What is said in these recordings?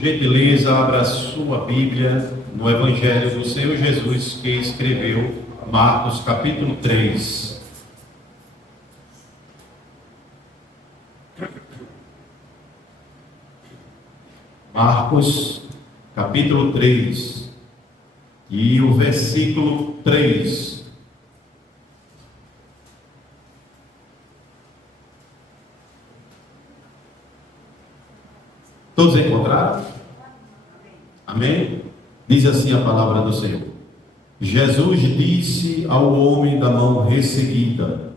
gentileza, abra a sua Bíblia no Evangelho do Senhor Jesus, que escreveu Marcos capítulo 3. Marcos capítulo 3 e o versículo 3. Todos encontraram? Amém? Diz assim a palavra do Senhor. Jesus disse ao homem da mão resseguida: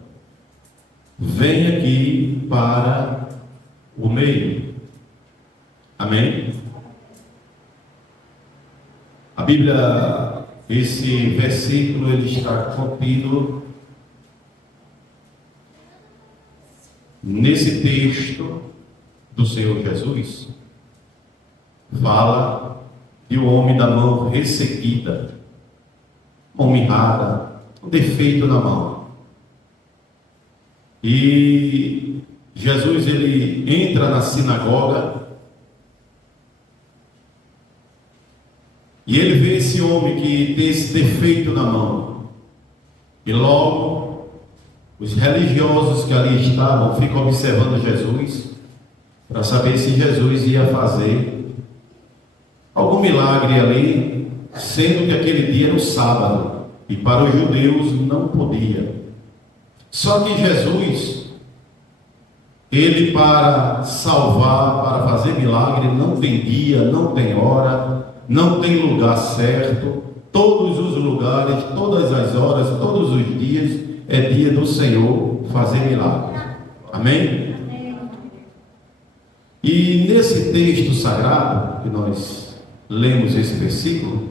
vem aqui para o meio. Amém? A Bíblia, esse versículo, ele está contido nesse texto do Senhor Jesus. Fala de um homem da mão resseguida, mão mirrada, um defeito na mão. E Jesus, ele entra na sinagoga e ele vê esse homem que tem esse defeito na mão. E logo, os religiosos que ali estavam ficam observando Jesus para saber se Jesus ia fazer algum milagre ali, sendo que aquele dia era o sábado, e para os judeus não podia. Só que Jesus, ele para salvar, para fazer milagre, não tem dia, não tem hora, não tem lugar certo. Todos os lugares, todas as horas, todos os dias é dia do Senhor fazer milagre. Amém? E nesse texto sagrado que nós lemos esse versículo,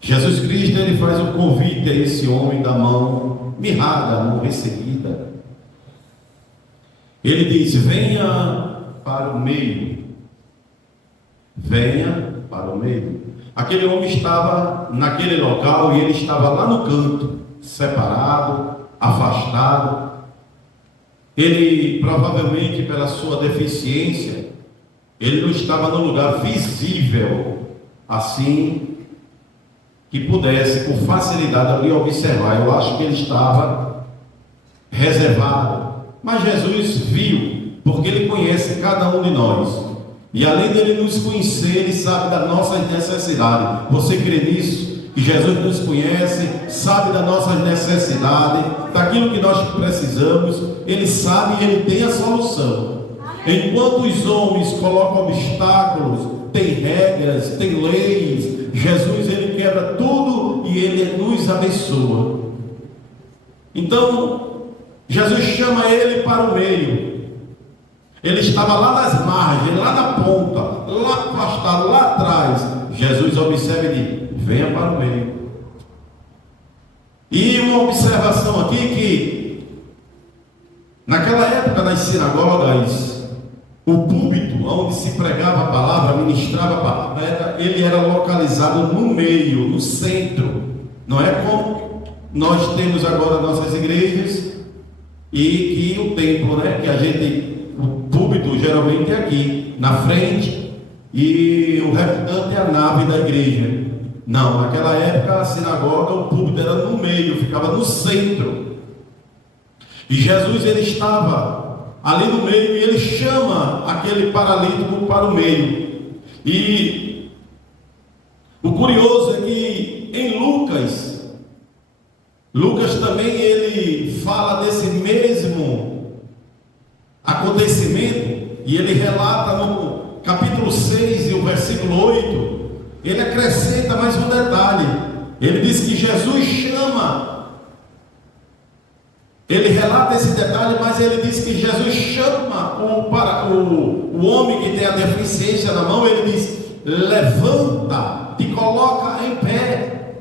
Jesus Cristo, ele faz um convite a esse homem da mão mirrada, mão resseguida. Ele diz: venha para o meio. Venha para o meio. Aquele homem estava naquele local e ele estava lá no canto, separado, afastado. Ele, provavelmente pela sua deficiência, ele não estava no lugar visível, assim, que pudesse com facilidade ali observar. Eu acho que ele estava reservado. Mas Jesus viu, porque ele conhece cada um de nós. E além dele nos conhecer, ele sabe das nossas necessidades. Você crê nisso? Que Jesus nos conhece, sabe das nossas necessidades, daquilo que nós precisamos. Ele sabe e ele tem a solução. Enquanto os homens colocam obstáculos, tem regras, tem leis, Jesus, ele quebra tudo e ele nos abençoa. Então Jesus chama ele para o meio. Ele estava lá nas margens, lá na ponta, lá afastado, lá atrás. Jesus observa e diz: venha para o meio. E uma observação aqui, que naquela época nas sinagogas, o púlpito onde se pregava a palavra, ministrava a palavra, ele era localizado no meio, no centro. Não é como nós temos agora nossas igrejas, e que o templo, né, que o púlpito geralmente é aqui na frente e o restante é a nave da igreja. Não, naquela época a sinagoga, o púlpito era no meio, ficava no centro. E Jesus, ele estava ali no meio e ele chama aquele paralítico para o meio. E o curioso é que em Lucas também ele fala desse mesmo acontecimento, e ele relata no capítulo 6 e o versículo 8, ele acrescenta mais um detalhe. Ele diz que Jesus chama, ele relata esse detalhe, mas ele diz que Jesus chama o homem que tem a deficiência na mão. Ele diz: levanta, te coloca em pé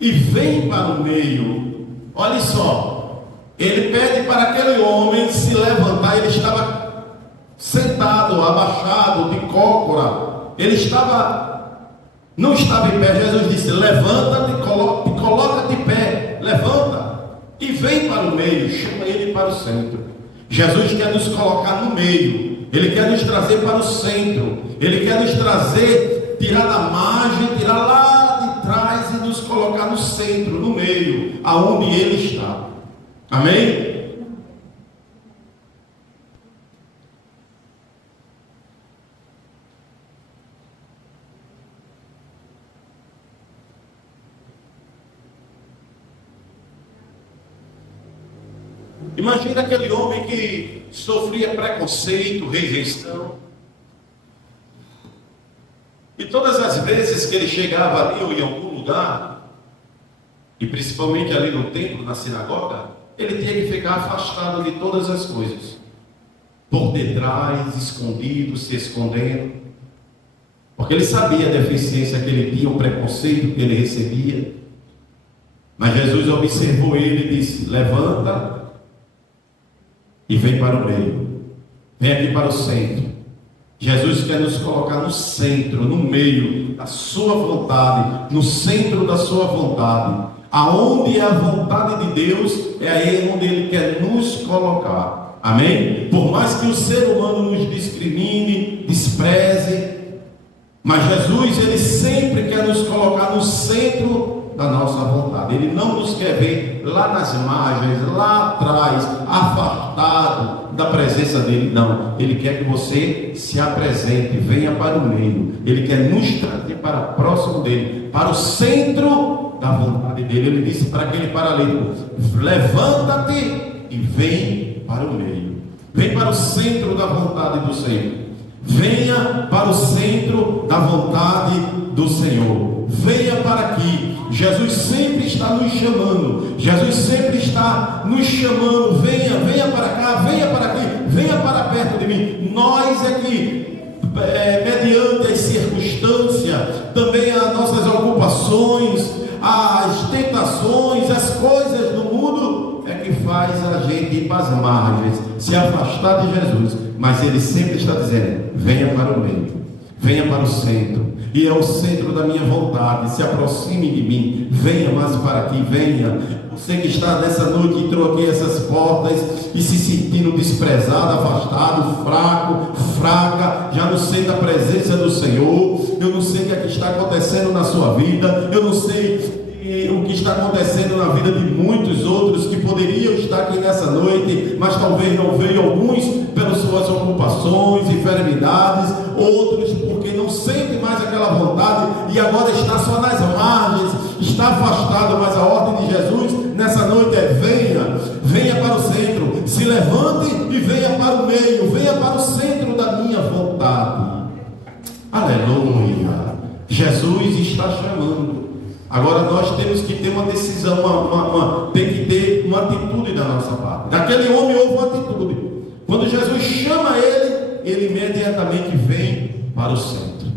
e vem para o meio. Olha só, ele pede para aquele homem se levantar. Ele estava sentado, abaixado, de cócora. Ele não estava em pé. Jesus disse: levanta, te coloca de pé, levanta e vem para o meio. Chama ele para o centro. Jesus quer nos colocar no meio. Ele quer nos trazer para o centro. Ele quer nos trazer, tirar da margem, tirar lá de trás e nos colocar no centro, no meio, aonde Ele está. Amém? Imagina aquele homem que sofria preconceito, rejeição. E todas as vezes que ele chegava ali ou em algum lugar, e principalmente ali no templo, na sinagoga, ele tinha que ficar afastado de todas as coisas. Por detrás, escondido, se escondendo. Porque ele sabia a deficiência que ele tinha, o preconceito que ele recebia. Mas Jesus observou ele e disse: levanta e vem para o meio, vem aqui para o centro. Jesus quer nos colocar no centro, no meio da sua vontade, no centro da sua vontade. Aonde é a vontade de Deus, é aí onde Ele quer nos colocar. Amém? Por mais que o ser humano nos discrimine, despreze, mas Jesus, Ele sempre quer nos colocar no centro da nossa vontade. Ele não nos quer ver lá nas margens, lá atrás, afastado da presença dele. Não, Ele quer que você se apresente, venha para o meio. Ele quer nos trazer para próximo dele, para o centro da vontade dele. Ele disse para aquele paralítico: levanta-te e vem para o meio, vem para o centro da vontade do Senhor. Venha para o centro da vontade do Senhor. Venha para aqui. Jesus sempre está nos chamando. Jesus sempre está nos chamando. Venha, venha para cá, venha para aqui, venha para perto de mim. Nós aqui, mediante as circunstâncias, também as nossas ocupações, as tentações, as coisas do mundo, é que faz a gente ir para as margens, se afastar de Jesus. Mas Ele sempre está dizendo: venha para o meio, venha para o centro, e é o centro da minha vontade. Se aproxime de mim, venha mais para aqui, venha. Você que está nessa noite, entrou aqui essas portas e se sentindo desprezado, afastado, fraco, fraca, já não sente a presença do Senhor. Eu não sei o que é que está acontecendo na sua vida, eu não sei o que está acontecendo na vida de muitos outros que poderiam estar aqui nessa noite, mas talvez não veio. Alguns pelas suas ocupações, enfermidades, outros porque não sente mais aquela vontade e agora está só nas margens, está afastado. Mas a ordem de Jesus nessa noite é: venha, venha para o centro, se levante e venha para o meio, venha para o centro da minha vontade. Aleluia! Jesus está chamando. Agora nós temos que ter uma decisão, tem que ter uma atitude da nossa parte. Daquele homem houve uma atitude. Quando Jesus chama ele, ele imediatamente vem para o centro.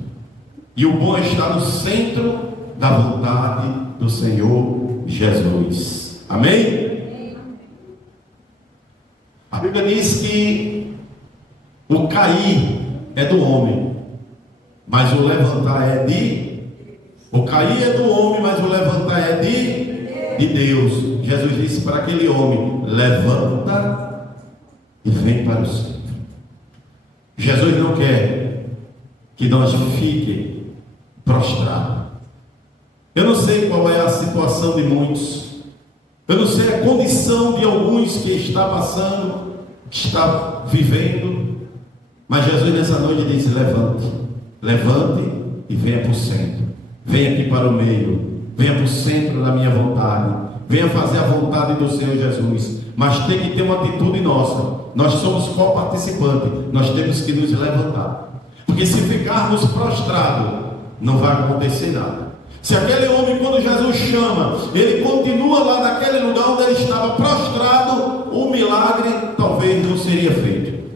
E o bom é estar no centro da vontade do Senhor Jesus. Amém? A Bíblia diz que o cair é do homem, mas o levantar é de... O cair é do homem, mas o levantar é de Deus. Jesus disse para aquele homem: levanta e vem para o centro. Jesus não quer que nós fiquemos prostrados. Eu não sei qual é a situação de muitos, eu não sei a condição de alguns que está passando, que está vivendo, mas Jesus nessa noite disse: levante, levante e venha para o centro. Venha aqui para o meio, venha para o centro da minha vontade, venha fazer a vontade do Senhor Jesus. Mas tem que ter uma atitude nossa. Nós somos co-participantes, nós temos que nos levantar, porque se ficarmos prostrados, não vai acontecer nada. Se aquele homem, quando Jesus chama, ele continua lá naquele lugar onde ele estava prostrado, o milagre talvez não seria feito.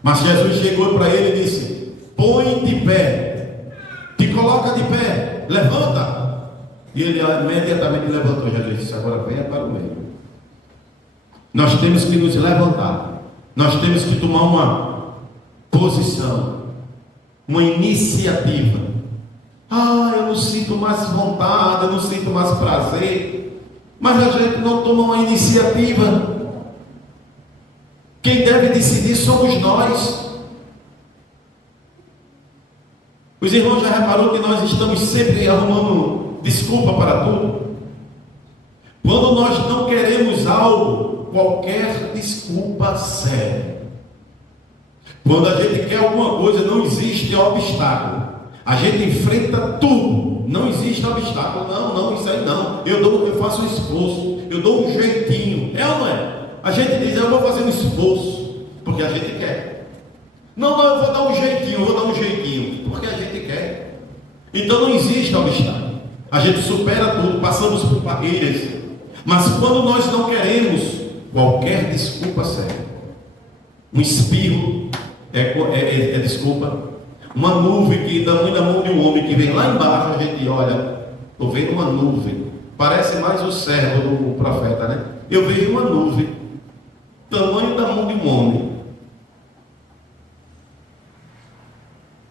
Mas Jesus chegou para ele e disse: põe de pé, te coloca de pé, levanta. E ele imediatamente levantou. Jesus disse: agora venha para o meio. Nós temos que nos levantar, nós temos que tomar uma posição, uma iniciativa. Eu não sinto mais vontade, eu não sinto mais prazer. Mas a gente não toma uma iniciativa. Quem deve decidir somos nós. Os irmãos já reparou que nós estamos sempre arrumando desculpa para tudo? Quando nós não queremos algo, qualquer desculpa serve. Quando a gente quer alguma coisa, não existe obstáculo. A gente enfrenta tudo. Não existe obstáculo. Não, isso aí não. Eu faço um esforço. Eu dou um jeitinho. É ou não é? A gente diz, eu vou fazer um esforço. Porque a gente quer. Não, eu vou dar um jeitinho. Porque a gente quer. Então não existe obstáculo. A gente supera tudo. Passamos por barreiras. Mas quando nós não queremos, qualquer desculpa serve. Um espirro é desculpa. Uma nuvem que dá muito na mão de um homem que vem lá embaixo, a gente olha, estou vendo uma nuvem, parece mais o servo do profeta, né? Eu vejo uma nuvem, tamanho da mão de um homem.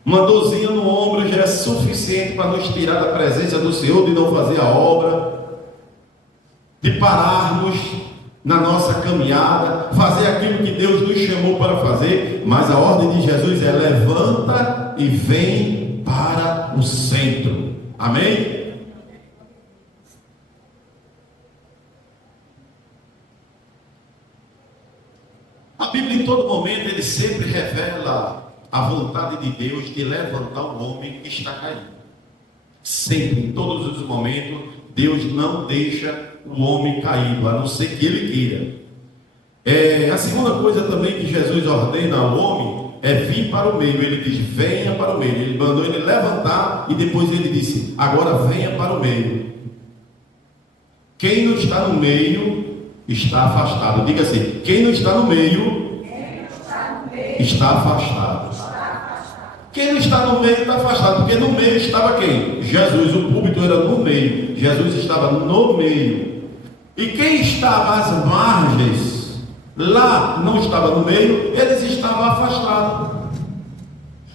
Uma dorzinha no ombro já é suficiente para nos tirar da presença do Senhor, de não fazer a obra, de pararmos na nossa caminhada, fazer aquilo que Deus nos chamou para fazer. Mas a ordem de Jesus é: levanta e vem para o centro. Amém? A Bíblia em todo momento ele sempre revela a vontade de Deus de levantar o homem que está caído. Sempre, em todos os momentos, Deus não deixa o homem caído, a não ser que ele queira. A segunda coisa também que Jesus ordena ao homem é vir para o meio. Ele diz: venha para o meio. Ele mandou ele levantar e depois ele disse: agora venha para o meio. Quem não está no meio está afastado. Diga assim: quem não está no meio está afastado. Quem não está no meio está afastado, porque no meio estava quem? Jesus. O púlpito era no meio, Jesus estava no meio. E quem estava às margens, lá não estava no meio, eles estavam afastados.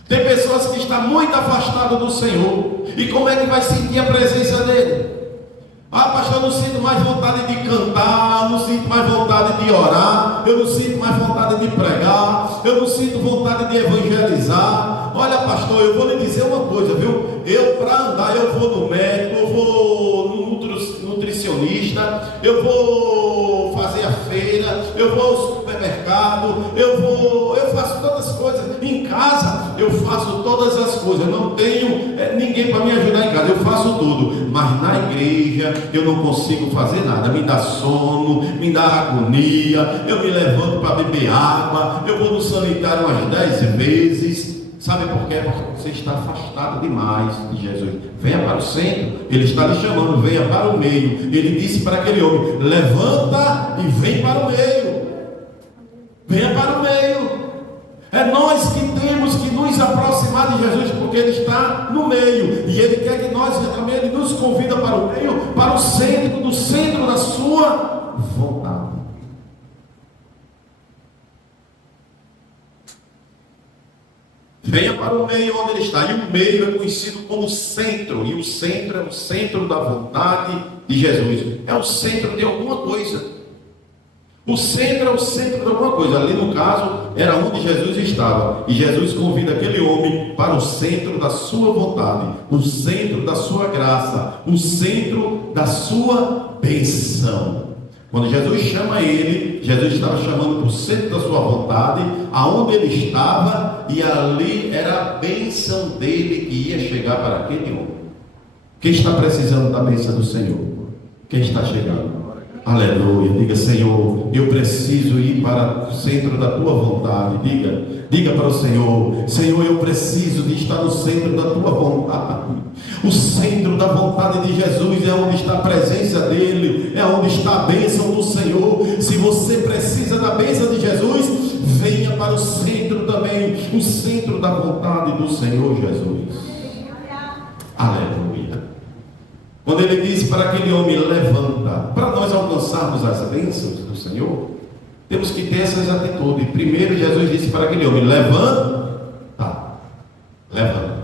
Tem pessoas que estão muito afastadas do Senhor, e como é que vai sentir a presença dele? Ah, pastor, eu não sinto mais vontade de cantar, eu não sinto mais vontade de orar, eu não sinto mais vontade de pregar, eu não sinto vontade de evangelizar. Olha, pastor, eu vou lhe dizer uma coisa, viu? Eu, para andar, eu vou no médico, eu vou no nutricionista, eu vou fazer a feira, eu vou ao supermercado, eu faço todas as coisas. Em casa, eu faço todas as coisas. Eu não tenho ninguém para me ajudar em casa, eu faço tudo. Mas na igreja, eu não consigo fazer nada. Me dá sono, me dá agonia, eu me levanto para beber água, eu vou no sanitário umas 10 vezes. Sabe por quê? Porque você está afastado demais de Jesus. Venha para o centro. Ele está lhe chamando, venha para o meio. Ele disse para aquele homem: levanta e vem para o meio. Venha para o meio. É nós que temos que nos aproximar de Jesus, porque Ele está no meio. E Ele quer que nós também, Ele nos convida para o meio, para o centro, do centro da sua vontade. Venha para o meio onde Ele está. E o meio é conhecido como centro. E o centro é o centro da vontade de Jesus. É o centro de alguma coisa. O centro é o centro de alguma coisa. Ali no caso, era onde Jesus estava. E Jesus convida aquele homem para o centro da sua vontade, o centro da sua graça, o centro da sua bênção. Quando Jesus chama ele, Jesus estava chamando para o centro da sua vontade, aonde ele estava, e ali era a bênção dele que ia chegar para aquele homem. Quem está precisando da bênção do Senhor? Quem está chegando? Aleluia. Diga: Senhor, eu preciso ir para o centro da tua vontade. Diga para o Senhor: Senhor, eu preciso de estar no centro da tua vontade. O centro da vontade de Jesus é onde está a presença dele, é onde está a bênção do Senhor. Se você precisa da bênção de Jesus, venha para o centro também, o centro da vontade do Senhor Jesus. Aleluia. Quando ele diz para aquele homem: levanta, para nós alcançarmos as bênçãos do Senhor, temos que ter essas atitudes. Primeiro, Jesus disse para aquele homem: levanta. Levanta.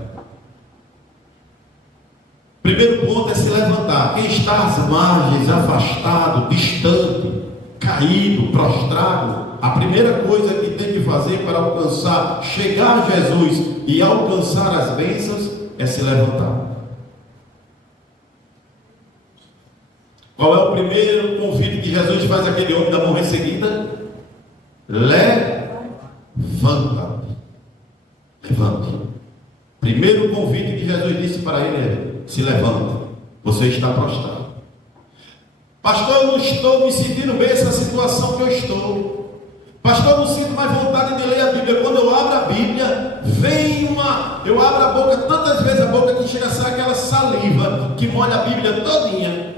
Primeiro ponto é se levantar. Quem está às margens, afastado, distante, caído, prostrado, a primeira coisa que tem que fazer para alcançar, chegar a Jesus e alcançar as bênçãos, é se levantar. Qual é o primeiro convite que Jesus faz àquele homem da mão recebida? Levanta-te. Levante. Primeiro convite que Jesus disse para ele é: se levanta, você está prostrado. Pastor, eu não estou me sentindo bem nessa situação que eu estou. Pastor, eu não sinto mais vontade de ler a Bíblia. Quando eu abro a Bíblia, eu abro a boca, tantas vezes a boca que chega a ser aquela saliva que molha a Bíblia todinha.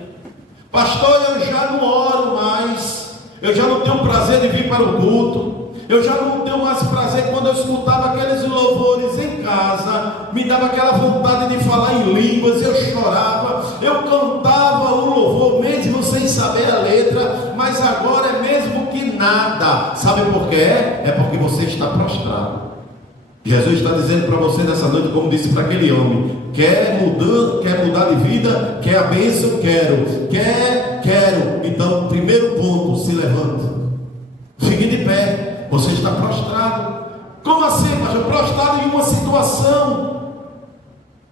Pastor, eu já não oro mais, eu já não tenho prazer de vir para o culto, eu já não tenho mais prazer. Quando eu escutava aqueles louvores em casa, me dava aquela vontade de falar em línguas, eu chorava, eu cantava o louvor mesmo sem saber a letra, mas agora é mesmo que nada. Sabe por quê? É porque você está prostrado. Jesus está dizendo para você nessa noite, como disse para aquele homem: quer mudar de vida? Quer a bênção? Quero. Quero. Então, primeiro ponto, se levante. Fique de pé. Você está prostrado. Como assim, pastor? Prostrado em uma situação.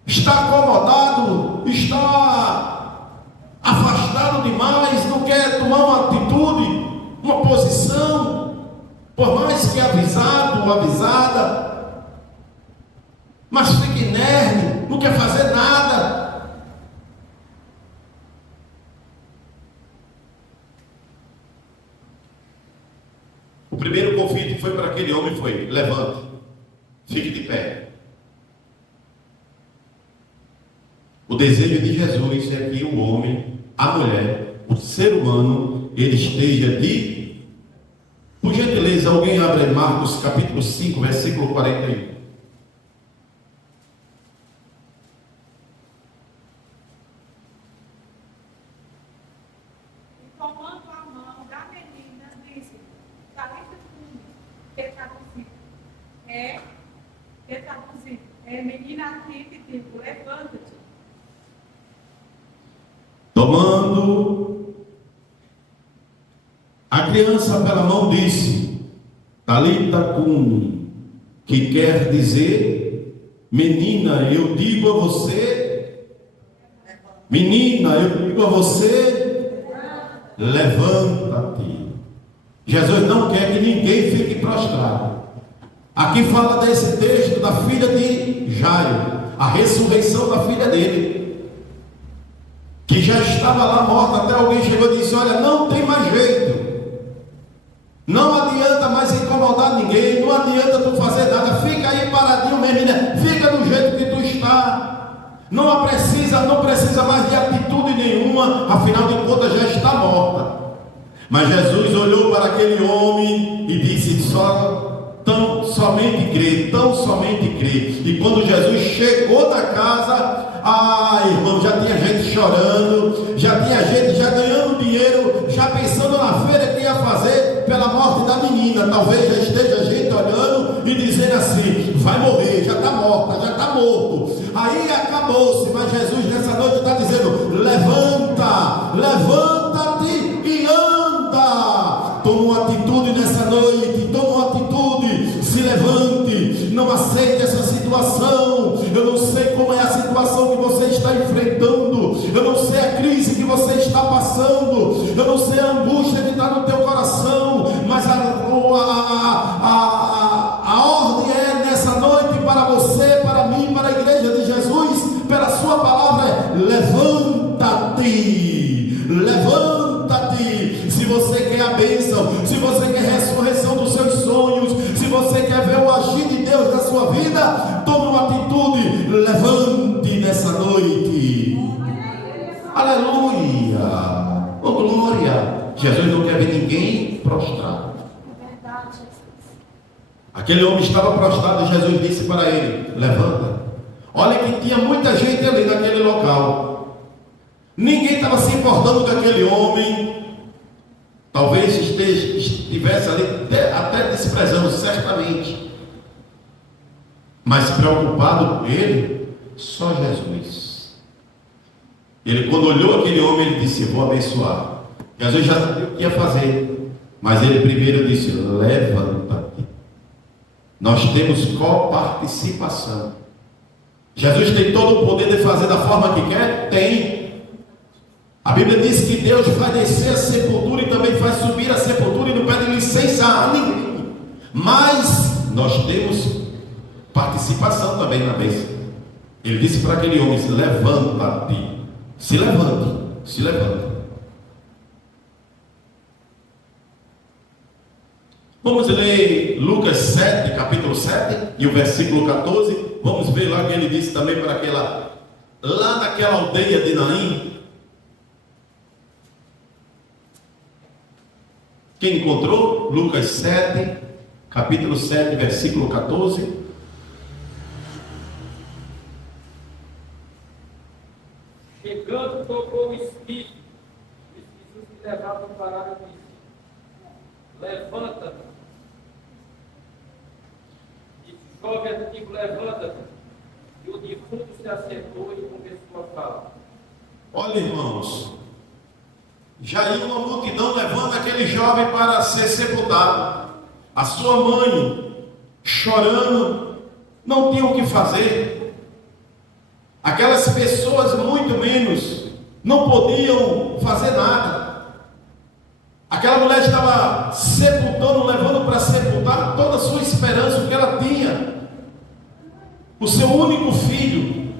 Está acomodado. Está afastado demais. Não quer tomar uma atitude, uma posição. Por mais que avisado ou avisada, mas fica inerte, não quer fazer nada. O primeiro convite que foi para aquele homem foi: levante, fique de pé. O desejo de Jesus é que o homem, a mulher, o ser humano, ele esteja de... Por gentileza, alguém abre Marcos capítulo 5, versículo 41. Menina, tipo, levanta-te. Tomando a criança pela mão, disse: Talita cumi, que quer dizer: menina, eu digo a você, levanta-te. Jesus não quer que ninguém fique prostrado. Aqui fala desse texto da filha de Jairo, a ressurreição da filha dele, que já estava lá morta. Até alguém chegou e disse: olha, não tem mais jeito, não adianta mais incomodar ninguém, não adianta tu fazer nada, fica aí paradinho, menina, fica do jeito que tu está, não precisa mais de atitude nenhuma, afinal de contas já está morta. Mas Jesus olhou para aquele homem e disse: tão somente crê. E quando Jesus chegou na casa, irmão, já tinha gente chorando, já tinha gente já ganhando dinheiro, já pensando na feira que ia fazer pela morte da menina. Talvez já esteja gente olhando e dizendo assim: vai morrer, já está morta, já está morto. Aí acabou-se. Mas Jesus nessa noite está dizendo: levanta-te e anda. Toma uma atitude nessa noite, se levante, não aceite essa situação. Eu não sei como é a situação que você está enfrentando, eu não sei a crise que você está passando, eu não sei a angústia que está no teu coração, mas a ordem é nessa noite para você, para mim, para a igreja de Jesus, pela sua palavra, é: levanta-te. Se você quer a bênção, se você quer a ressurreição dos seus sonhos, se você quer ver o agir de Deus na sua vida, tome uma atitude, levante nessa noite. Aleluia, oh glória. Jesus não quer ver ninguém prostrado. Aquele homem estava prostrado e Jesus disse para ele: levanta. Olha que tinha muita gente ali naquele local, ninguém estava se importando com aquele homem. Talvez estivesse ali até desprezando, certamente, mas preocupado com ele, só Jesus. Ele, quando olhou aquele homem, ele disse: vou abençoar. Jesus já sabia o que ia fazer, mas ele primeiro disse: levanta-te. Nós temos coparticipação. Jesus tem todo o poder de fazer da forma que quer? Tem. A Bíblia diz que Deus vai descer a sepultura e também vai subir a sepultura e não pede licença a ninguém. Mas nós temos participação também na bênção. Ele disse para aquele homem: levanta-te. Se levante, se levante. Vamos ler Lucas 7, capítulo 7, e o versículo 14. Vamos ver lá que ele disse também para aquela, lá naquela aldeia de Naim. Quem encontrou? Lucas 7, capítulo 7, versículo 14. Chegando, tocou o Espírito. E os Jesus que levavam pararam com isso. Levanta-te. Disse: jovem antigo, levanta-te. E o defunto se acertou e começou a falar. Olha, irmãos, já ia uma multidão levando aquele jovem para ser sepultado. A sua mãe, chorando, não tinha o que fazer. Aquelas pessoas, muito menos, não podiam fazer nada. Aquela mulher estava sepultando, levando para sepultar toda a sua esperança, o que ela tinha, o seu único filho.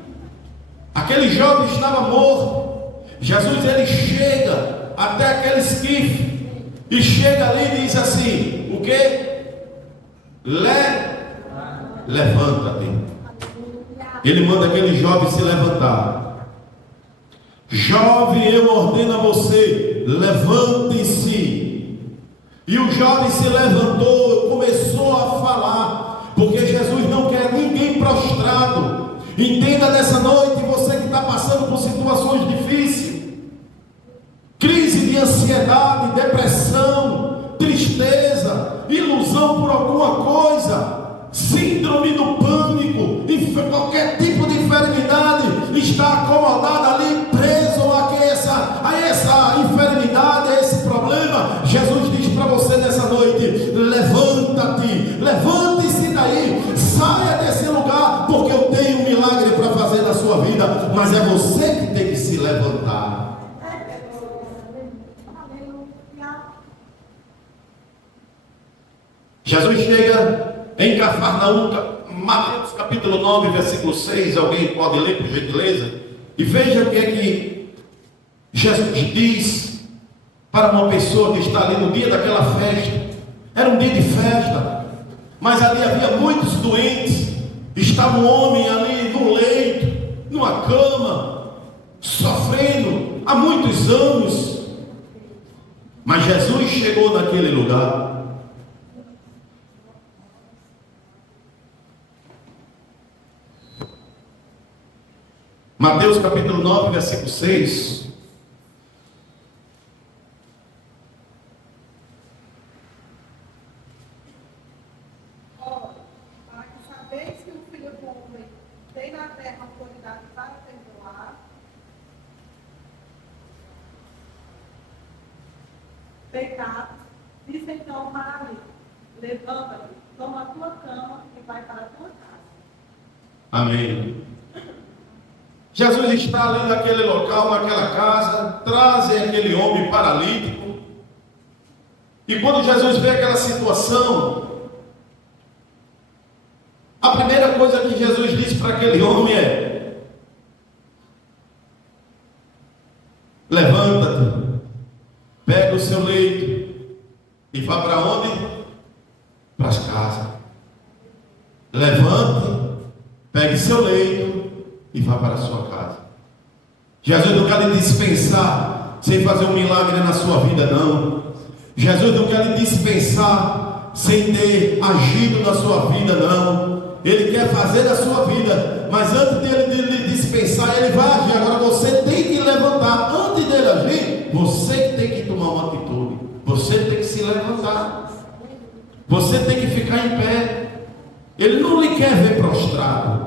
Aquele jovem estava morto. Jesus, ele chega até aquele esquife e chega ali e diz assim: o que? Levanta-te. Ele manda aquele jovem se levantar. Jovem, eu ordeno a você, levante-se. E o jovem se levantou, começou a falar, porque Jesus não quer ninguém prostrado. Entenda nessa noite, você que está passando por situações difíceis, crise de ansiedade, depressão, tristeza, ilusão por alguma coisa, síndrome do pânico, qualquer tipo de enfermidade está acomodada ali, preso a essa enfermidade, a esse problema. Jesus diz para você nessa noite: levanta-te, levante-se daí, saia desse lugar, porque eu tenho um milagre para fazer na sua vida, mas é você que tem que se levantar. Jesus chega em Cafarnaum, Mateus capítulo 9, versículo 6, alguém pode ler por gentileza? E veja o que é que Jesus diz para uma pessoa que está ali no dia daquela festa. Era um dia de festa, mas ali havia muitos doentes. Estava um homem ali no leito, numa cama, sofrendo há muitos anos. Mas Jesus chegou naquele lugar. Mateus capítulo 9, versículo 6. Ora, para que sabeis que o Filho do Homem tem na terra autoridade para perdoar pecados, disse então para mim: levanta-te, toma a tua cama e vai para a tua casa. Amém. Jesus está ali naquele local, naquela casa, trazem aquele homem paralítico. E quando Jesus vê aquela situação, a primeira coisa que Jesus disse para aquele homem é: levanta-te, pega o seu leito e vá para onde? Para as casas. Levante, pegue seu leito e vá para a sua casa. Jesus não quer lhe dispensar sem fazer um milagre na sua vida, não. Jesus não quer lhe dispensar sem ter agido na sua vida, não. Ele quer fazer na sua vida, mas antes dele lhe dispensar, ele vai agir. Agora você tem que levantar. Antes dele agir, você que tem que tomar uma atitude. Você tem que se levantar. Você tem que ficar em pé. Ele não lhe quer ver prostrado.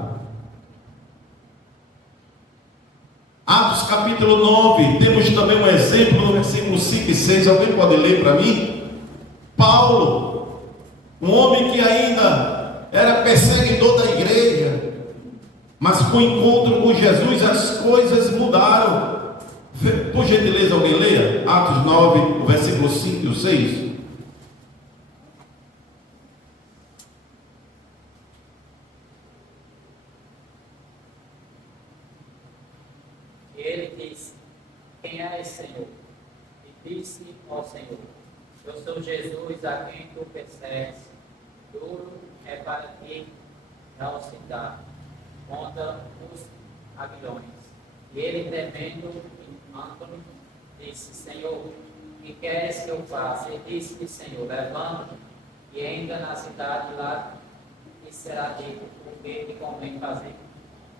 Atos capítulo 9, temos também um exemplo no versículo 5 e 6, alguém pode ler para mim? Paulo, um homem que ainda era perseguidor da igreja, Mas com o encontro com Jesus as coisas mudaram. Por gentileza, alguém leia Atos 9, o versículo 5 e 6. Ele disse: Quem és, Senhor? E disse ao Senhor: Eu sou Jesus a quem tu persegues. Duro é para ti não se dar contra os aguilhões. E ele, temendo, mandou-lhe, disse: Senhor, que queres que eu faça? E disse-lhe: Senhor, levanta-te e entra na cidade lá, e será dito o que te convém fazer.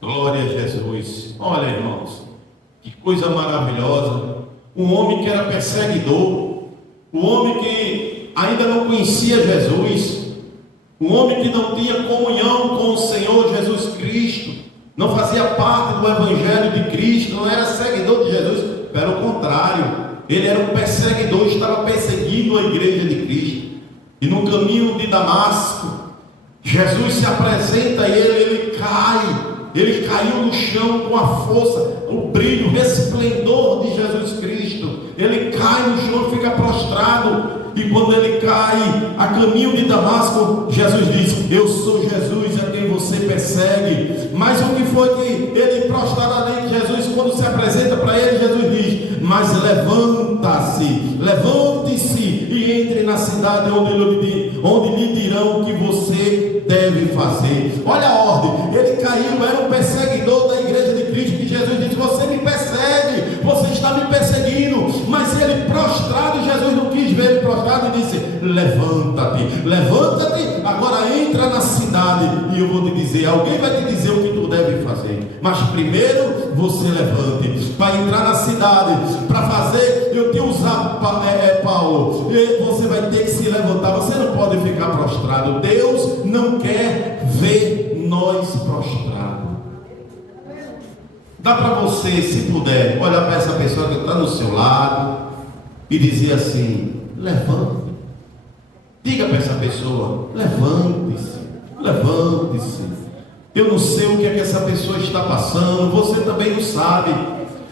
Glória a Jesus. Olha, irmãos, que coisa maravilhosa. Um homem que era perseguidor, um homem que ainda não conhecia Jesus, um homem que não tinha comunhão com o Senhor Jesus Cristo, não fazia parte do Evangelho de Cristo, não era seguidor de Jesus, pelo contrário, ele era um perseguidor, estava perseguindo a igreja de Cristo. E no caminho de Damasco, Jesus se apresenta a ele caiu no chão com a força, o brilho, o resplendor de Jesus Cristo. Ele cai no chão, fica prostrado. E quando ele cai a caminho de Damasco, Jesus diz: Eu sou Jesus a quem você persegue. Mas o que foi que ele prostrado Jesus, quando se apresenta para ele, Jesus diz: Mas levanta-se, levante-se e entre na cidade onde lhe dirão o que você deve fazer. Olha a ordem, ele caiu, era um perseguidor da igreja de Cristo, que Jesus disse: Você me persegue, você está me perseguindo. Mas ele prostrado, Jesus não quis ver ele prostrado e disse: Levanta-te, levanta-te, agora entra na cidade e eu vou te dizer, alguém vai te dizer o que tu deve fazer, mas primeiro você levante, para entrar na cidade, para fazer, eu te usar, Paulo, você vai ter que se levantar, você não pode ficar prostrado. Deus não quer ver nós prostrados. Dá para você, se puder, olhar para essa pessoa que está no seu lado e dizer assim: levante. Diga para essa pessoa: levante-se, levante-se. Eu não sei o que é que essa pessoa está passando, você também não sabe,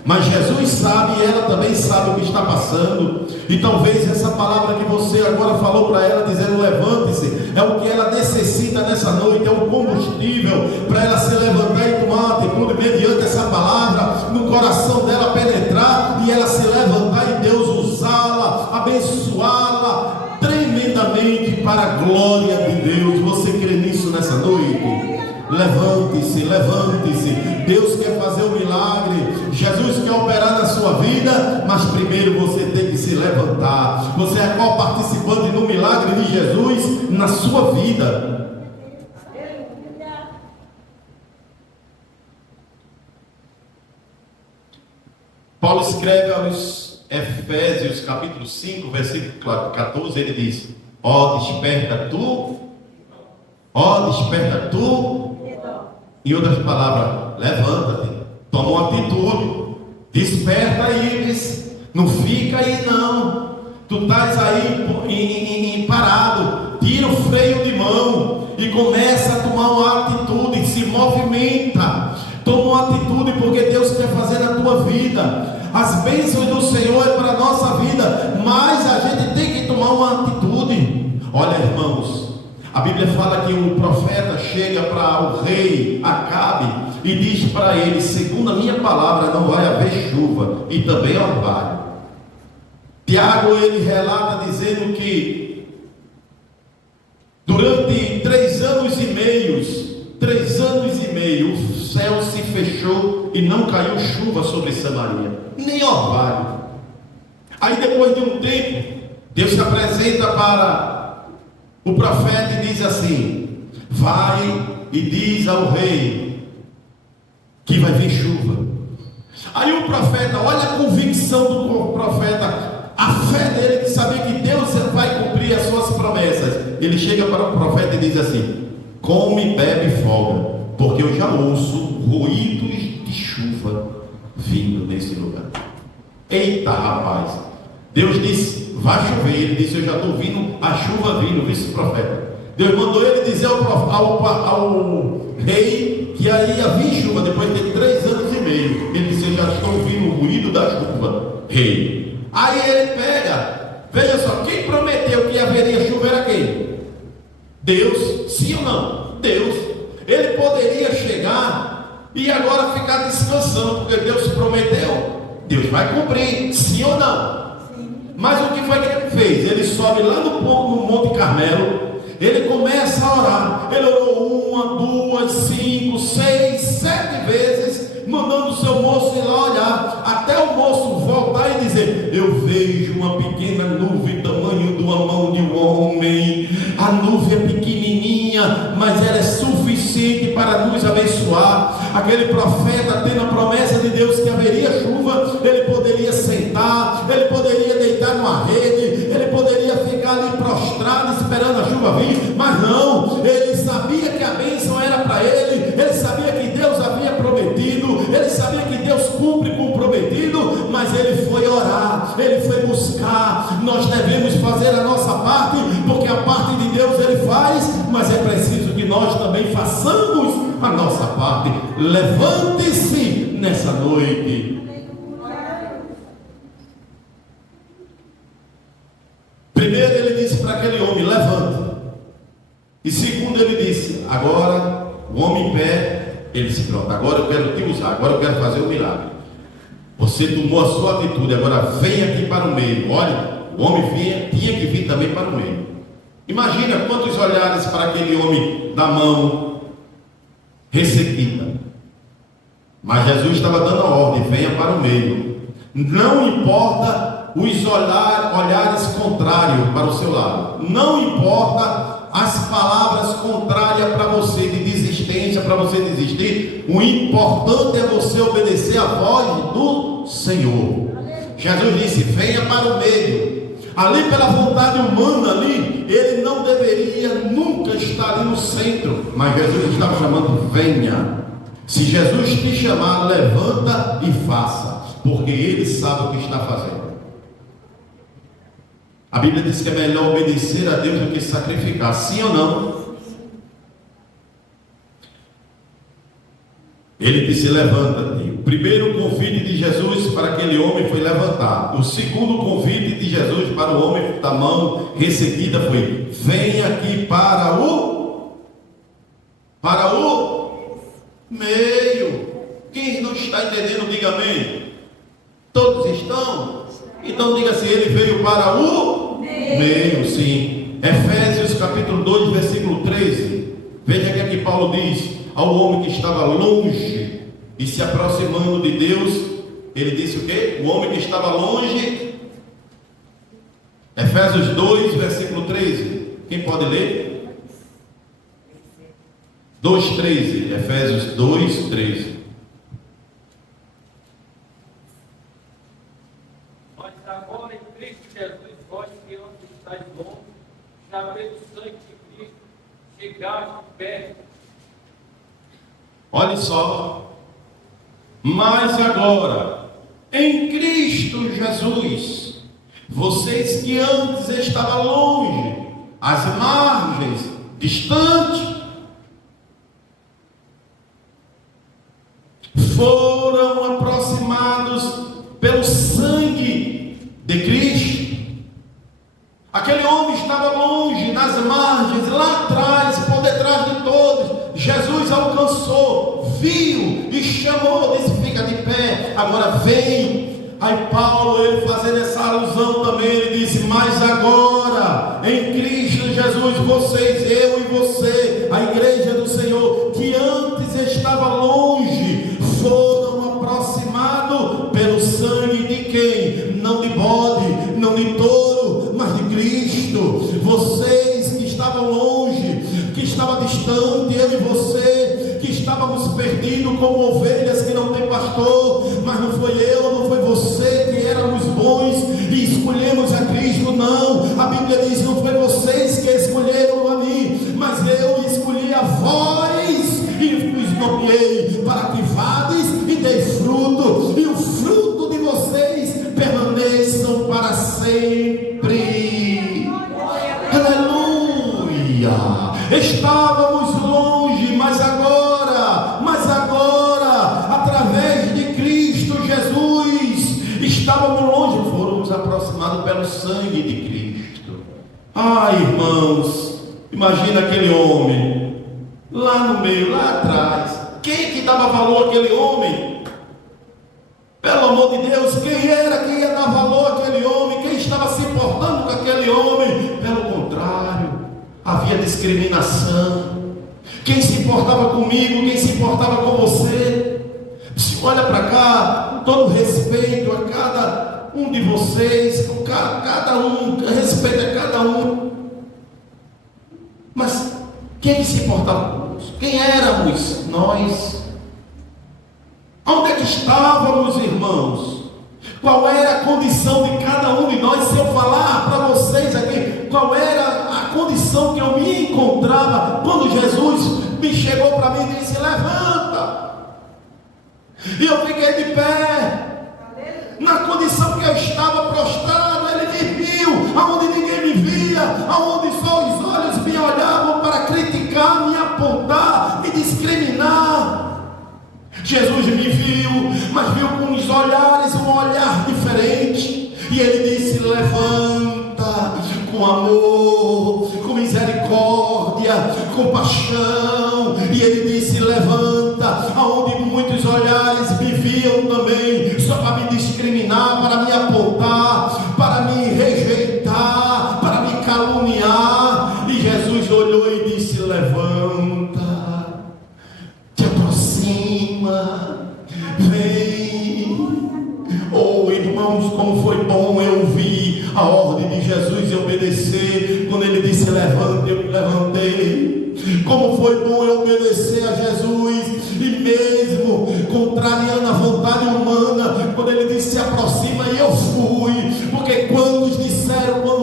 mas Jesus sabe e ela também sabe o que está passando. E talvez essa palavra que você agora falou para ela, dizendo levante-se, é o que ela necessita nessa noite, é o combustível para ela se levantar e tomar uma atitude mediante essa palavra, no coração dela penetrar e ela se levantar e Deus usá-la, abençoá-la tremendamente para a glória de Deus. Você crê nisso nessa noite? Levante-se, levante-se. Deus quer fazer um milagre, Jesus quer operar na sua vida, mas primeiro você tem que se levantar. Você é qual participante do milagre de Jesus na sua vida. Paulo escreve aos Efésios capítulo 5, versículo 14, ele diz: Ó, desperta tu, em outras palavras, levanta-te, toma uma atitude, desperta aí, não fica aí não, tu estás aí parado, tira o freio de mão e começa a tomar uma atitude, se movimenta, toma uma atitude, porque Deus quer fazer na tua vida. As bênçãos do Senhor é para a nossa vida, mas a gente tem que tomar uma atitude. Olha, irmãos, a Bíblia fala que o profeta chega para o rei Acabe e diz para ele: segundo a minha palavra, não vai haver chuva e também orvalho. Tiago, ele relata dizendo que durante 3 anos e meio, o céu se fechou e não caiu chuva sobre Samaria, nem orvalho. Aí depois de um tempo, Deus se apresenta para o profeta e diz assim: vai e diz ao rei que vai vir chuva. Aí o profeta, olha a convicção do profeta, a fé dele de saber que Deus vai cumprir as suas promessas. Ele chega para o profeta e diz assim: come, bebe e folga, porque eu já ouço ruídos de chuva vindo nesse lugar. Eita, rapaz, Deus disse: vai chover. Ele disse: eu já estou ouvindo a chuva vindo, vice-profeta. Deus mandou ele dizer ao rei que aí havia chuva depois de 3 anos e meio. Ele disse: eu já estou ouvindo o ruído da chuva, rei. Aí ele pega, veja só, quem prometeu que haveria chuva era quem? Deus, sim ou não? Deus. Ele poderia chegar e agora ficar descansando, porque Deus prometeu, Deus vai cumprir, sim ou não? Sim. Mas o que foi que ele fez? Ele sobe lá no Monte Carmelo, ele começa a orar. Ele orou 1, 2, 5, 6, 7 vezes, mandando o seu moço ir lá olhar, até o moço voltar e dizer: eu vejo uma pequena nuvem, tamanho de uma mão de um homem. A nuvem é pequenininha, mas ela é suficiente para nos abençoar. Aquele profeta, tendo a promessa de Deus que haveria chuva, ele poderia sentar, ele poderia deitar numa rede, ele poderia ficar ali prostrado esperando a chuva vir, mas não, ele sabia que a bênção era para ele sabia que Deus havia prometido, ele sabia que Deus cumpre com o prometido, mas ele foi orar, ele foi buscar. Nós devemos fazer a nossa parte, porque a parte de Deus ele faz, mas é preciso que nós também façamos a nossa parte. Levante-se nessa noite. Primeiro ele disse para aquele homem: levante. E segundo ele disse: agora o homem em pé. Ele disse: pronto, agora eu quero te usar, agora eu quero fazer um milagre. Você tomou a sua atitude, agora vem aqui para o meio. Olha, o homem tinha que vir também para o meio. Imagina quantos olhares para aquele homem da mão ressequida. Mas Jesus estava dando a ordem: venha para o meio. Não importa os olhares contrários para o seu lado, não importa as palavras contrárias para você, de desistência, para você desistir. O importante é você obedecer a voz do Senhor. Jesus disse: venha para o meio. Ali, pela vontade humana, ali ele não deveria nunca estar ali no centro, mas Jesus estava chamando: venha. Se Jesus te chamar, levanta e faça, porque ele sabe o que está fazendo. A Bíblia diz que é melhor obedecer a Deus do que sacrificar, sim ou não? Ele disse: levanta-te. O primeiro convite de Jesus para aquele homem foi levantar. O segundo convite de Jesus para o homem da mão ressequida foi: vem aqui para o meio. Quem não está entendendo, diga amém. Todos estão? Então diga assim: ele veio para o meio, sim. Efésios capítulo 2, versículo 13. Veja que aqui Paulo diz ao homem que estava longe e se aproximando de Deus. Ele disse o quê? O homem que estava longe. Efésios 2, versículo 13. Quem pode ler? 2:13. Efésios 2:13. Mas agora em Cristo Jesus, vós que antes estáis longe, já pelo sangue de Cristo, chegaste perto. Olha só. Mas agora, em Cristo Jesus, vocês que antes estavam longe, às margens, distantes, foram aproximados pelo sangue de Cristo. Aquele homem estava longe, nas margens, lá atrás, por detrás de todos. Jesus alcançou, viu e chamou, disse: fica de pé, agora vem. Aí Paulo, ele fazendo essa alusão também, ele disse: mas agora, em Cristo Jesus, vocês, eu e você, a igreja do Senhor, que antes estava longe, foram aproximados pelo sangue de quem? Não de bode, não de touro, mas de Cristo. Vocês que estavam longe, que estavam distante, eu e você, que estávamos perdidos como ovelhas que não tem pastor, mas não foi eu, não foi você que éramos bons e escolhemos a Cristo, não. A Bíblia diz: não foi vocês que escolheram a mim, mas eu escolhi a vós e os nomeei para que vades e deis fruto, e o fruto de vocês permaneçam para sempre. Aleluia! Estávamos longe, mas agora Ah, irmãos, imagina aquele homem lá no meio, lá atrás. Quem que dava valor àquele homem? Pelo amor de Deus, quem era que ia dar valor àquele homem? Quem estava se importando com aquele homem? Pelo contrário, havia discriminação. Quem se importava comigo, quem se importava com você? Se olha para cá, com todo respeito a cada um de vocês, com cada um, respeito a cada um. Mas quem se importava conosco? Quem éramos nós? Onde é que estávamos, irmãos? Qual era a condição de cada um de nós? Se eu falar para vocês aqui, qual era a condição que eu me encontrava quando Jesus me chegou para mim e disse: levanta. E eu fiquei de pé. Na condição que eu estava prostrado, ele me viu, aonde ninguém me via, aonde só os olhos me olhavam para criticar, me apontar, me discriminar. Jesus me viu, mas viu com os olhares, um olhar diferente, e ele disse: levanta, com amor, com misericórdia, com paixão. E ele disse: levanta, aonde muitos olhares me viam também, só para me discriminar, para me apontar, para me rejeitar, para me caluniar. E Jesus olhou e disse: levanta, te aproxima, vem. Oh, irmãos, como foi bom eu ouvir a ordem de Jesus e obedecer. Quando ele disse: levante, eu me levantei. Como foi bom eu obedecer a Jesus, e mesmo contrariando a vontade humana, quando ele disse: se aproxima, e eu fui. Porque quando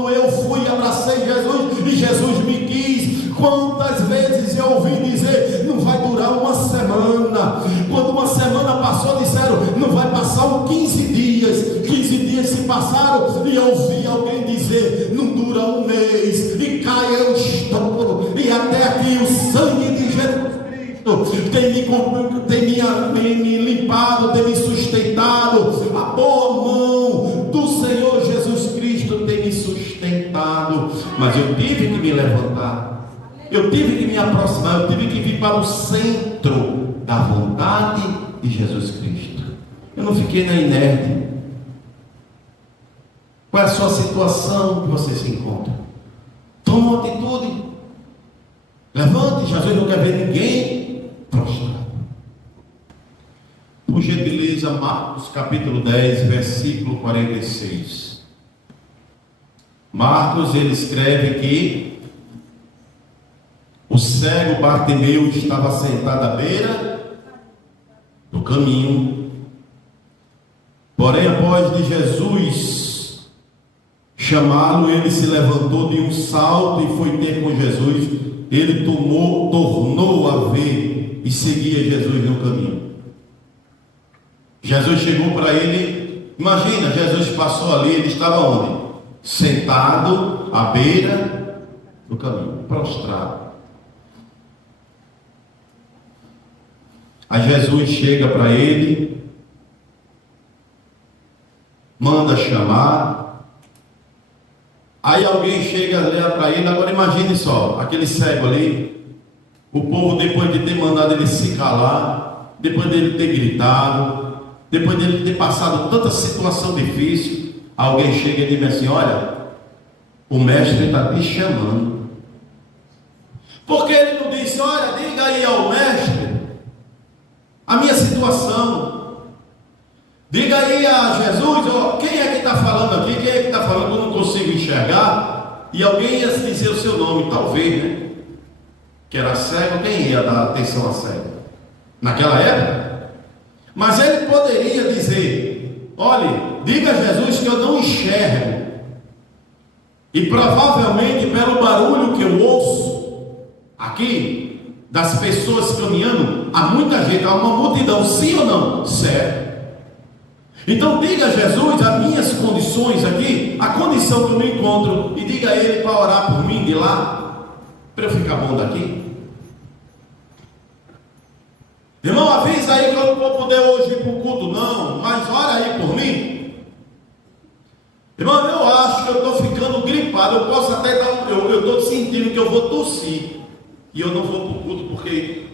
eu fui, abracei Jesus e Jesus me quis. Quantas vezes eu ouvi dizer: não vai durar uma semana. Quando uma semana passou, disseram: não vai passar uns 15 dias. 15 dias se passaram e eu ouvi alguém dizer: não dura um mês. E cá eu estou. E até aqui o sangue de Jesus Cristo tem me limpado, tem me sustentado. A boa mão do Senhor Jesus Cristo tem me sustentado. Mas eu tive que me levantar. Eu tive que me aproximar, eu tive que vir para o centro da vontade de Jesus Cristo. Eu não fiquei na inércia. Qual é a sua situação que você se encontra? Toma uma atitude. Levante, Jesus não quer ver ninguém prostrado. Por gentileza, Marcos capítulo 10, versículo 46. Marcos, ele escreve que o cego Bartimeu estava sentado à beira do caminho. Porém, após de Jesus chamá-lo, ele se levantou de um salto e foi ter com Jesus. Ele tornou a ver e seguia Jesus no caminho. Jesus chegou para ele. Imagina, Jesus passou ali, ele estava onde? Sentado à beira do caminho, prostrado. Aí Jesus chega para ele, manda chamar. Aí alguém chega lá para ele. Agora imagine só, aquele cego ali, o povo, depois de ter mandado ele se calar, depois dele ter gritado, depois dele ter passado tanta situação difícil, alguém chega e diz assim: olha, o mestre está te chamando. Porque ele não disse: olha, diga aí ao mestre a minha situação. Diga aí a Jesus: ó, quem é que está falando aqui? Quem é que está falando? Eu não consigo enxergar. E alguém ia dizer o seu nome, talvez, né? Que era cego. Quem ia dar atenção a cego naquela época? Mas ele poderia dizer: olha, diga a Jesus que eu não enxergo. E provavelmente pelo barulho que eu ouço aqui das pessoas caminhando, há muita gente, há uma multidão, sim ou não? Certo. Então diga a Jesus as minhas condições aqui, a condição que eu me encontro, e diga a ele para orar por mim de lá, para eu ficar bom daqui. Irmão, avisa aí que eu não vou poder hoje ir para o culto não, mas ora aí por mim. Irmão, eu acho que eu estou ficando gripado, eu posso até dar um eu estou sentindo que eu vou tossir. E eu não vou para o culto porque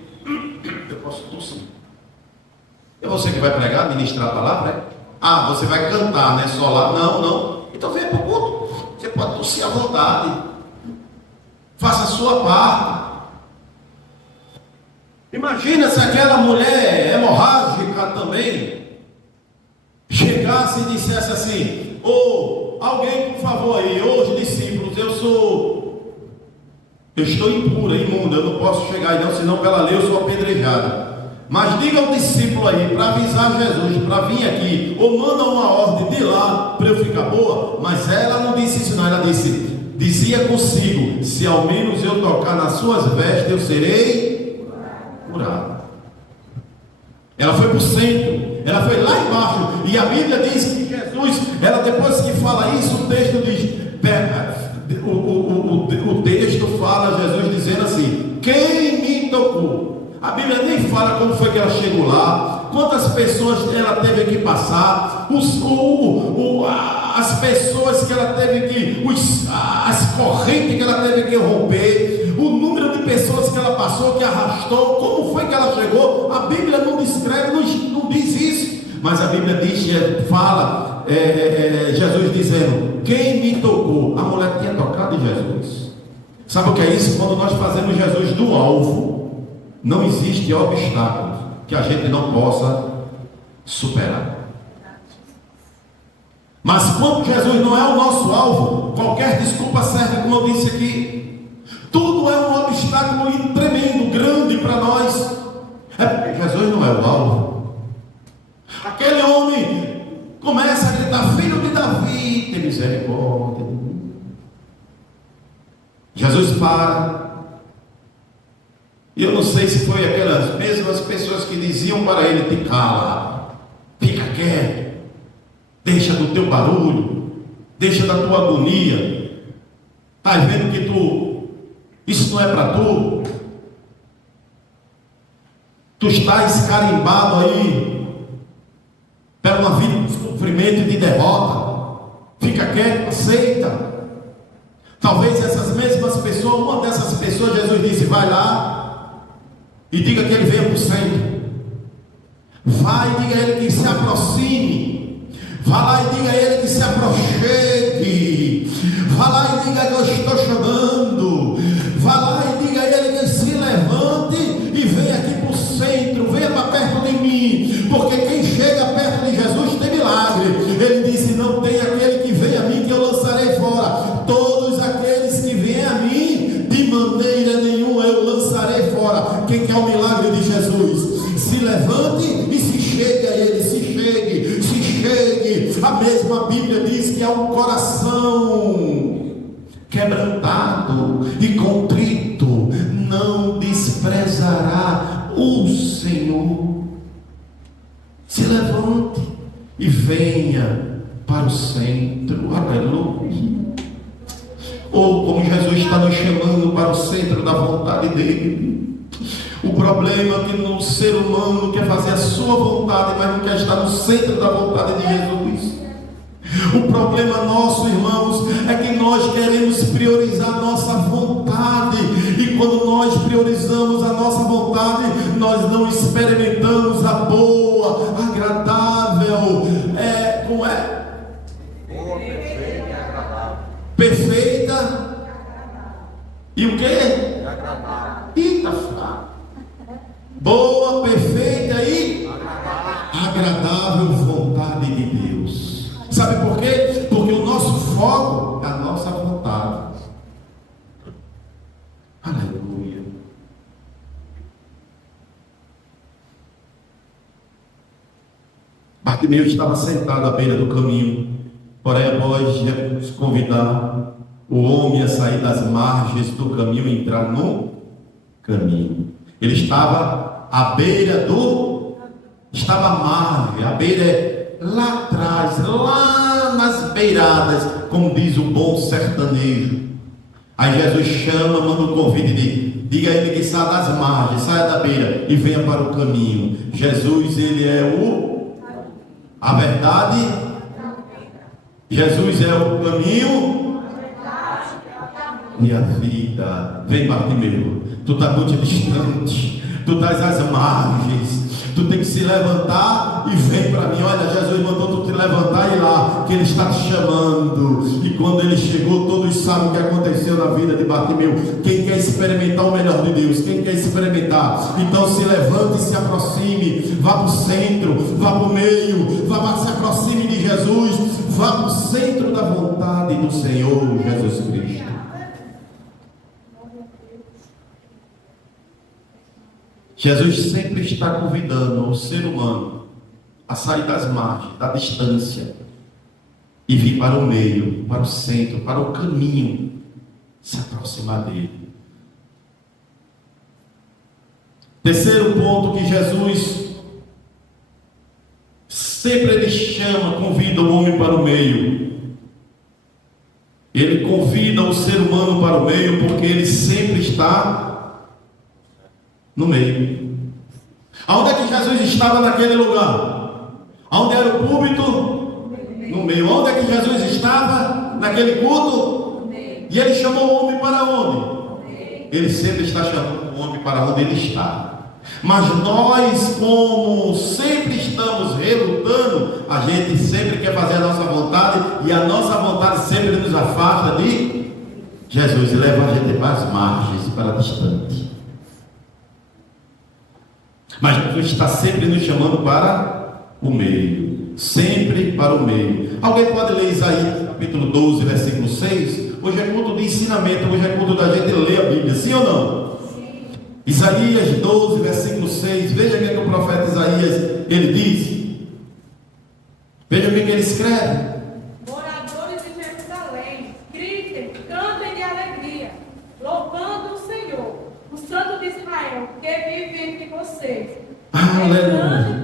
eu posso tossir. É você que vai pregar, ministrar a palavra, né? Ah, você vai cantar, né? Só lá. Não, não. Então venha para o culto. Você pode tossir à vontade. Faça a sua parte. Imagina se aquela mulher hemorrágica também chegasse e dissesse assim: ô, alguém por favor aí, hoje discípulos, eu estou impura, imunda, eu não posso chegar aí não, senão pela lei eu sou apedrejada. Mas diga ao discípulo aí, para avisar Jesus, para vir aqui, ou manda uma ordem de lá, para eu ficar boa. Mas ela não disse isso não, ela dizia consigo: se ao menos eu tocar nas suas vestes, eu serei curado. Ela foi para o centro, ela foi lá embaixo, e a Bíblia diz que Jesus, ela depois que fala isso, o texto diz, o texto fala Jesus dizendo assim: quem me tocou? A Bíblia nem fala como foi que ela chegou lá, quantas pessoas ela teve que passar, as pessoas que ela teve que, as correntes que ela teve que romper, o número de pessoas que ela passou, que arrastou, como foi que ela chegou. A Bíblia não descreve, não diz isso, mas a Bíblia diz, fala, Jesus dizendo: quem me tocou? A mulher tinha tocado em Jesus. Sabe o que é isso? Quando nós fazemos Jesus do alvo, não existe obstáculo que a gente não possa superar. Mas quando Jesus não é o nosso alvo, qualquer desculpa serve, como eu disse aqui. Tudo é um obstáculo tremendo, grande para nós. É porque Jesus não é o alvo. Aquele homem começa a gritar: filho de Davi, tem misericórdia. Jesus para. E eu não sei se foi aquelas mesmas pessoas que diziam para ele: te cala, fica quieto, deixa do teu barulho, deixa da tua agonia, estás vendo que isso não é para tu, tu estás carimbado aí pela uma vida de sofrimento e de derrota, fica quieto, aceita. Talvez essas mesmas pessoas, uma dessas pessoas, Jesus disse: vai lá e diga que ele venha para o centro. Vai e diga a ele que se aproxime. Vá lá e diga a ele que se aproxime. Vá lá e diga que eu estou chamando. Vá lá e diga a ele que se levante e venha aqui para o centro. Venha para perto de mim. Porque quem chega perto de Jesus tem milagre. Ele disse: não tem aquele que vem a mim que eu lançarei fora. Todos aqueles que vêm a mim, de maneira nenhuma eu lançarei fora. Quem quer o milagre de Jesus, se levante e se chegue a ele, se chegue. A mesma Bíblia diz que é um coração quebrantado e contrito não desprezará o Senhor. Se levante e venha para o centro. Aleluia. Ou como Jesus está nos chamando para o centro da vontade dele. O problema é que no ser humano quer fazer a sua vontade, mas não quer estar no centro da vontade de Jesus. O problema nosso, irmãos, é que nós queremos priorizar a nossa vontade, e quando nós priorizamos a nossa vontade, nós não experimentamos a boa, agradável, como é? Boa, perfeita e agradável. Perfeita e o quê? Agradável. Eita, fraco. Boa, perfeita e agradável vontade de Deus. Sabe por quê? Porque o nosso foco é a nossa vontade. Aleluia. Bartimeu estava sentado à beira do caminho. Porém, após Jesus convidar o homem a sair das margens do caminho e entrar no caminho, ele estava à beira estava à margem, a beira é lá atrás, lá nas beiradas, como diz o bom sertanejo. Aí Jesus chama, manda um convite de: diga a ele que saia das margens, saia da beira e venha para o caminho. Jesus, ele é a verdade. Jesus é o caminho. minha vida. Vem, Bartimeu, tu está muito distante, tu estás às margens, tu tem que se levantar e vem para mim. Olha, Jesus mandou tu te levantar e ir lá, que Ele está te chamando. E quando Ele chegou, todos sabem o que aconteceu na vida de Bartimeu. Quem quer experimentar o melhor de Deus? Quem quer experimentar? Então se levante e se aproxime, vá para o centro, vá para o meio, se aproxime de Jesus, vá para o centro da vontade do Senhor Jesus Cristo. Jesus sempre está convidando o ser humano a sair das margens, da distância e vir para o meio, para o centro, para o caminho, se aproximar dele. Terceiro ponto que Jesus sempre ele chama, convida o homem para o meio. Ele convida o ser humano para o meio porque ele sempre está no meio. Aonde é que Jesus estava naquele lugar? Aonde era o púlpito? No meio. Onde é que Jesus estava naquele culto? E ele chamou o homem para onde? Ele sempre está chamando o homem para onde ele está. Mas nós, como sempre estamos relutando, a gente sempre quer fazer a nossa vontade, e a nossa vontade sempre nos afasta de Jesus e leva a gente para as margens, para distante. Mas Jesus está sempre nos chamando para o meio, sempre para o meio. Alguém pode ler Isaías capítulo 12, versículo 6? Hoje é culto de ensinamento, hoje é culto da gente ler a Bíblia, sim ou não? Sim. Isaías 12, versículo 6, veja o que o profeta Isaías ele diz. Veja o que ele escreve. Moradores de Jerusalém, gritem, cantem de alegria, louvando o Senhor, o Santo de Israel, que vive entre vocês. Aleluia.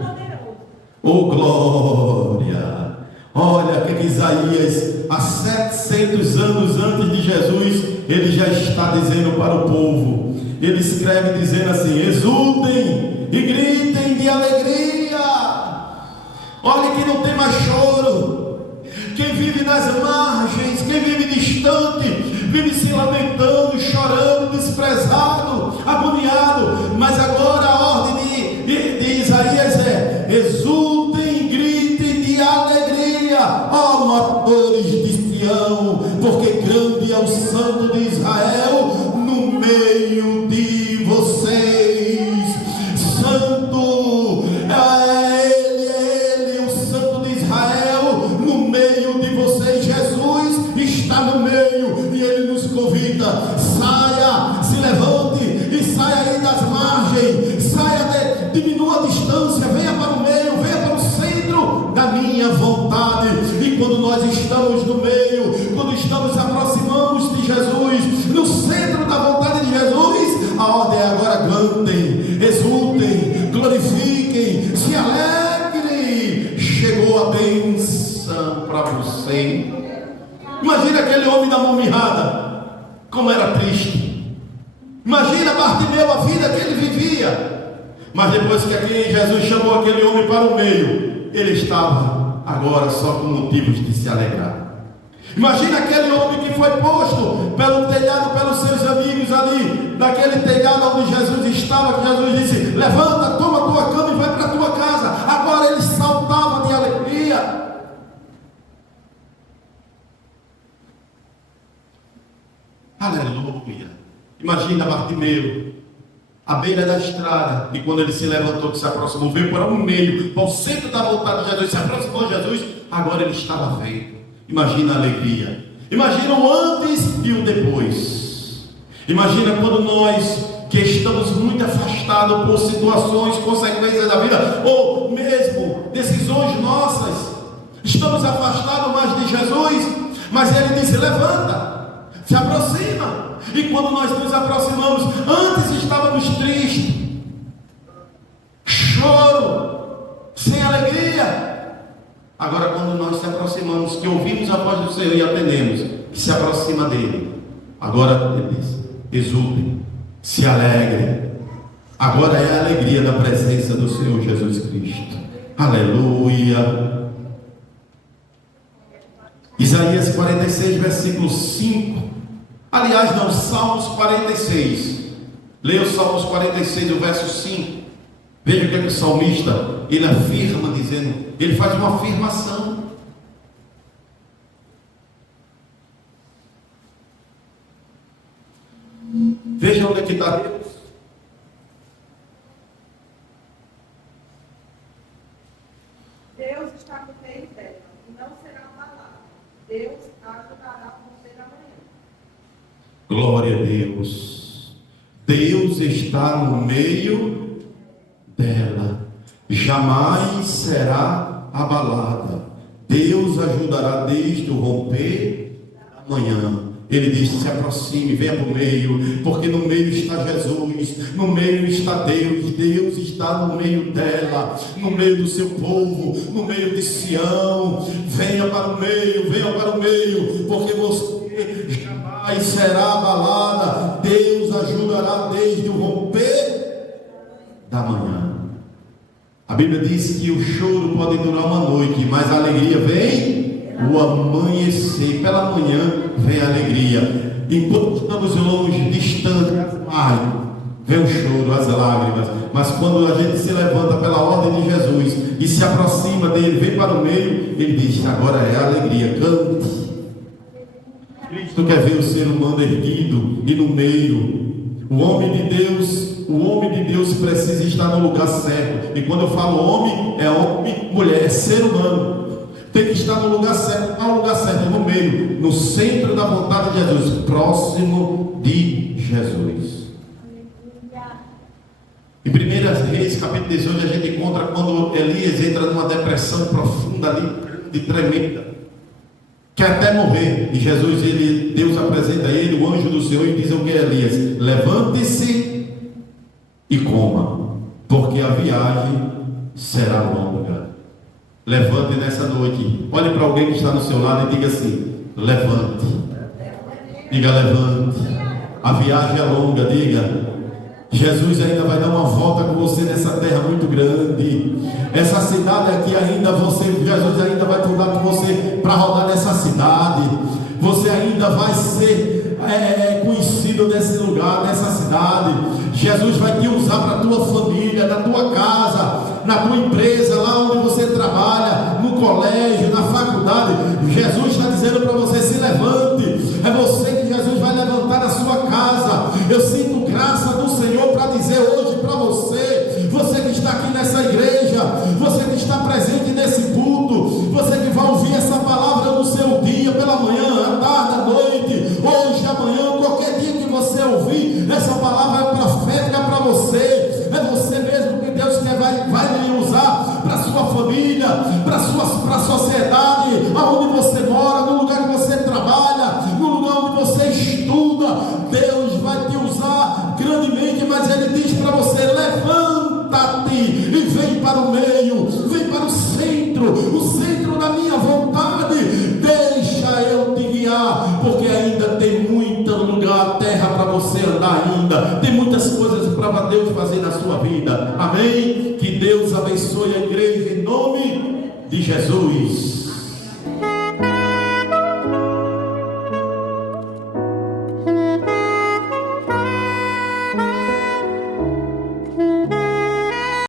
Oh glória! Olha que Isaías, há 700 anos antes de Jesus, ele já está dizendo para o povo. Ele escreve dizendo assim: exultem e gritem de alegria. Olha que não tem mais choro. Quem vive nas margens, quem vive distante, vive se lamentando, chorando, desprezado, agoniado. Mas agora a ordem de Isaías é: exultem, gritem de alegria, ó moradores de Sião, porque grande é o Santo de Israel no meio de vocês. Santo é ele, o Santo de Israel no meio de vocês. Jesus está no meio e ele nos convida: saia, se levante e saia aí das margens, saia, diminua a distância, venha para o meio, venha para o centro da minha vontade. E quando nós estamos no meio, quando estamos aproximamos de Jesus, no centro da vontade de Jesus, a ordem é agora: cantem, exultem, glorifiquem, se alegrem, chegou a bênção para você. Imagina aquele homem da mão mirrada, como era triste. Imagina Bartimeu, a vida que ele vivia. Mas depois que aqui Jesus chamou aquele homem para o meio, ele estava agora só com motivos de se alegrar. Imagina aquele homem que foi posto pelo telhado pelos seus amigos ali, naquele telhado onde Jesus estava, que Jesus disse: levanta, toma a tua cama e vai para a tua casa. Agora ele saltava de alegria. Aleluia. Imagina Bartimeu à beira da estrada, e quando ele se levantou, que se aproximou, veio para o meio, para o centro da vontade de Jesus, se aproximou de Jesus, agora ele estava vendo. Imagina a alegria, imagina o antes e o depois. Imagina quando nós, que estamos muito afastados por situações, consequências da vida, ou mesmo decisões nossas, estamos afastados mais de Jesus, mas ele disse: levanta, se aproxima. E quando nós nos aproximamos, antes estávamos tristes, choro, sem alegria. Agora quando nós se aproximamos, que ouvimos a voz do Senhor e atendemos, que se aproxima dele, agora ele diz: exultem, se alegrem. Agora é a alegria da presença do Senhor Jesus Cristo. Aleluia. Isaías 46, versículo 5. Aliás, não, Salmos 46. Leia o Salmos 46, o verso 5. Veja o que é que o salmista, ele afirma, dizendo, ele faz uma afirmação. Veja onde é que está Deus. Deus está no meio dela e não será abalado. Deus ajudará você amanhã. Glória a Deus. Deus está no meio dela, jamais será abalada. Deus ajudará desde o romper da manhã. Ele diz: se aproxime, venha para o meio, porque no meio está Jesus, no meio está Deus. Deus está no meio dela, no meio do seu povo, no meio de Sião. Venha para o meio, porque você jamais será abalada. Deus ajudará desde o romper da manhã. A Bíblia diz que o choro pode durar uma noite, mas a alegria vem o amanhecer. Pela manhã vem a alegria. Enquanto estamos longe, distantes, vem o choro, as lágrimas. Mas quando a gente se levanta pela ordem de Jesus e se aproxima dele, vem para o meio, ele diz: agora é a alegria, cante. Cristo quer ver o ser humano erguido e no meio. O homem de Deus precisa estar no lugar certo. E quando eu falo homem, é homem, mulher, é ser humano. Tem que estar no lugar certo, no meio, no centro da vontade de Jesus, próximo de Jesus. Em 1 Reis, capítulo 18, a gente encontra quando Elias entra numa depressão profunda ali, de tremenda, quer até morrer. E Deus apresenta a ele o anjo do Senhor e diz o que? Elias: levante-se e coma, porque a viagem será longa. Levante nessa noite. Olhe para alguém que está no seu lado e diga assim: levante. Diga: levante. A viagem é longa. Diga: Jesus ainda vai dar uma volta com você nessa terra muito grande. Essa cidade aqui ainda Jesus ainda vai pular com você para rodar nessa cidade. Você ainda vai ser conhecido nesse lugar, nessa cidade. Jesus vai te usar para a tua família, na tua casa, na tua empresa, lá onde você trabalha, no colégio, na faculdade. Jesus está dizendo para você: se levante. É você que Jesus vai levantar na sua casa. Eu sinto graça do Senhor para dizer hoje para você, você que está aqui nessa igreja, você que está presente nesse culto, você que vai ouvir essa palavra no seu dia, pela manhã, à tarde, à noite, hoje, amanhã, qualquer dia que você ouvir, essa palavra é profética para você. É você mesmo que Deus vai lhe usar para a sua família, para a sociedade, aonde você mora, no lugar que você trabalha, no lugar onde você estuda. Deus vai te usar grandemente, mas Ele diz para você: levanta-te e vem para o meio, vem para o centro da minha vontade. Deixa eu te guiar, porque ainda tem muito lugar, terra para você andar ainda. Tem muitas coisas para Deus fazer na sua vida. Amém? Que Deus abençoe a igreja em nome de Jesus.